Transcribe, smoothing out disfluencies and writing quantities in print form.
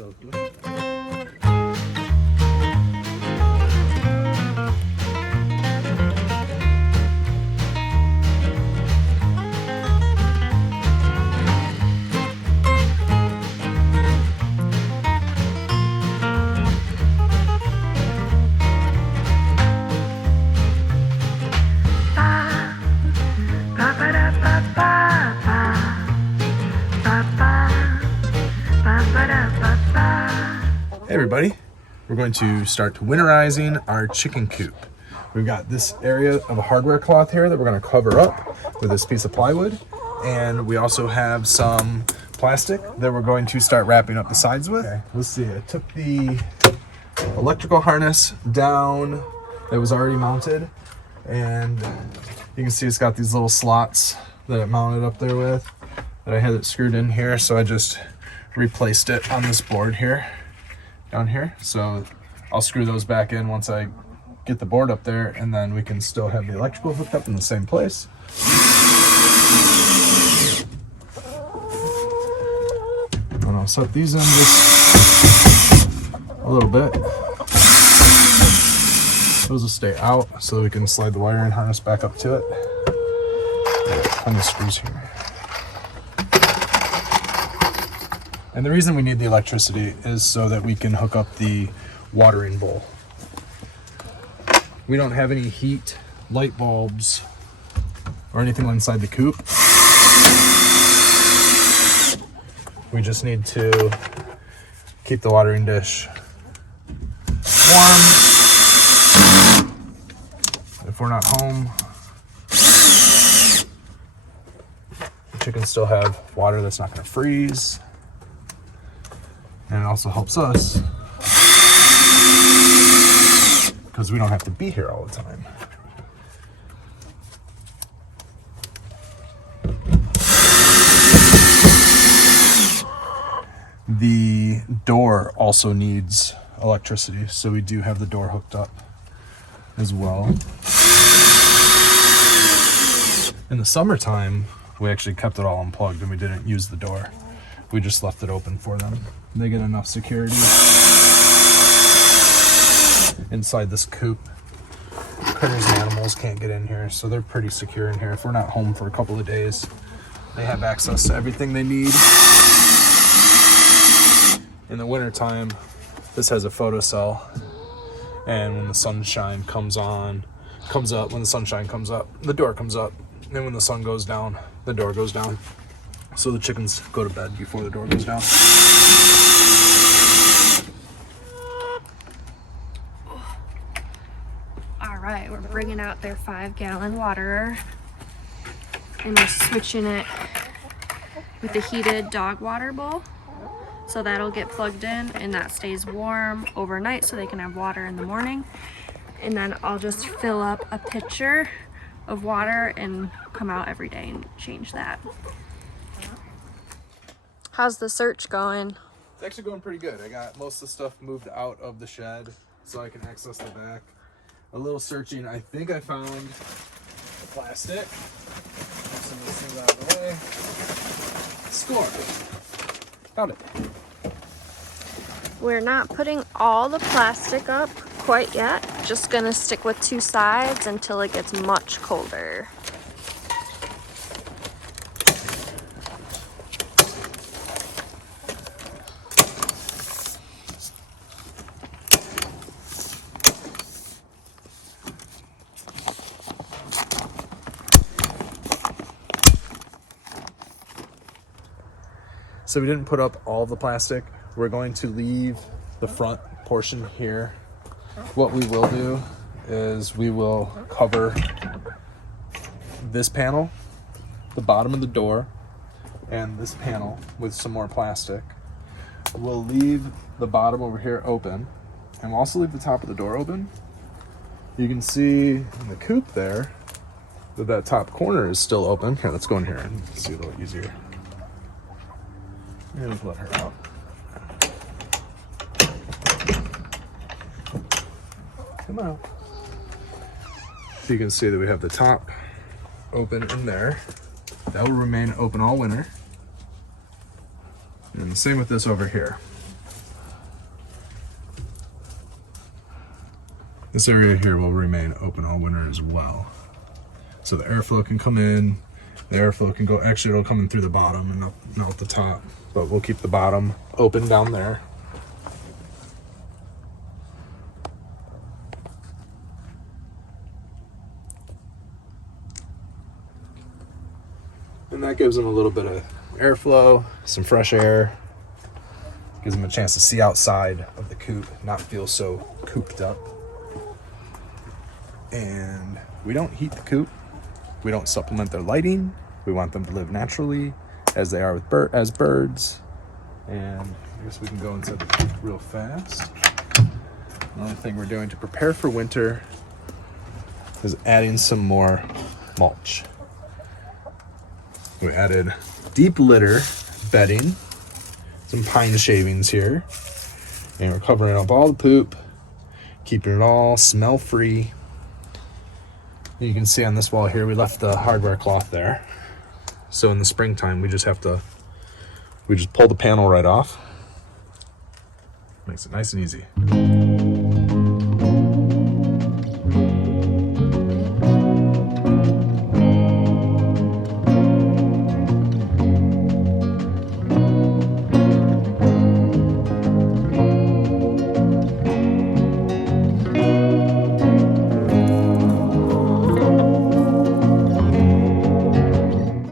Dios. Hey everybody, we're going to start winterizing our chicken coop. We've got this area of a hardware cloth here that we're going to cover up with this piece of plywood, and we also have some plastic that we're going to start wrapping up the sides with. Okay, let's see, I took the electrical harness down that was already mounted, and you can see it's got these little slots that it mounted up there with that I had it screwed in here, so I just replaced it on this board here. Down here, so I'll screw those back in once I get the board up there, and then we can still have the electrical hooked up in the same place. And I'll set these in just a little bit. Those will stay out so that we can slide the wiring harness back up to it. Plenty of screws here. And the reason we need the electricity is so that we can hook up the watering bowl. We don't have any heat, light bulbs, or anything inside the coop. We just need to keep the watering dish warm. If we're not home, the chickens still have water that's not going to freeze. And it also helps us because we don't have to be here all the time. The door also needs electricity, so we do have the door hooked up as well. In the summertime, we actually kept it all unplugged and we didn't use the door. We just left it open for them. They get enough security inside this coop. Critters and animals can't get in here, so they're pretty secure in here. If we're not home for a couple of days, they have access to everything they need. In the wintertime, this has a photocell, and when the sunshine comes up, when the sunshine comes up, the door comes up, and when the sun goes down, the door goes down. So the chickens go to bed before the door goes down. All right, we're bringing out their 5-gallon waterer, and we're switching it with the heated dog water bowl. So that'll get plugged in and that stays warm overnight so they can have water in the morning. And then I'll just fill up a pitcher of water and come out every day and change that. How's the search going? It's actually going pretty good. I got most of the stuff moved out of the shed so I can access the back. A little searching, I think I found the plastic. Move some of these things out of the way. Score! Found it. We're not putting all the plastic up quite yet. Just gonna stick with 2 sides until it gets much colder. So we didn't put up all the plastic. We're going to leave the front portion here. What we will do is we will cover this panel, the bottom of the door, and this panel with some more plastic. We'll leave the bottom over here open, and we'll also leave the top of the door open. You can see in the coop there that top corner is still open. Here, let's go in here and see a little easier. And just let her out. Come on. So you can see that we have the top open in there. That will remain open all winter. And the same with this over here. This area here will remain open all winter as well. So the airflow can come in, the airflow can go, actually it'll come in through the bottom and not the top, but we'll keep the bottom open down there. And that gives them a little bit of airflow, some fresh air. Gives them a chance to see outside of the coop, not feel so cooped up. And we don't heat the coop. We don't supplement their lighting. We want them to live naturally as they are with as birds. And I guess we can go inside the coop real fast. Another thing we're doing to prepare for winter is adding some more mulch. We added deep litter bedding, some pine shavings here, and we're covering up all the poop, keeping it all smell free. You can see on this wall here, we left the hardware cloth there. So in the springtime, we just pull the panel right off. Makes it nice and easy.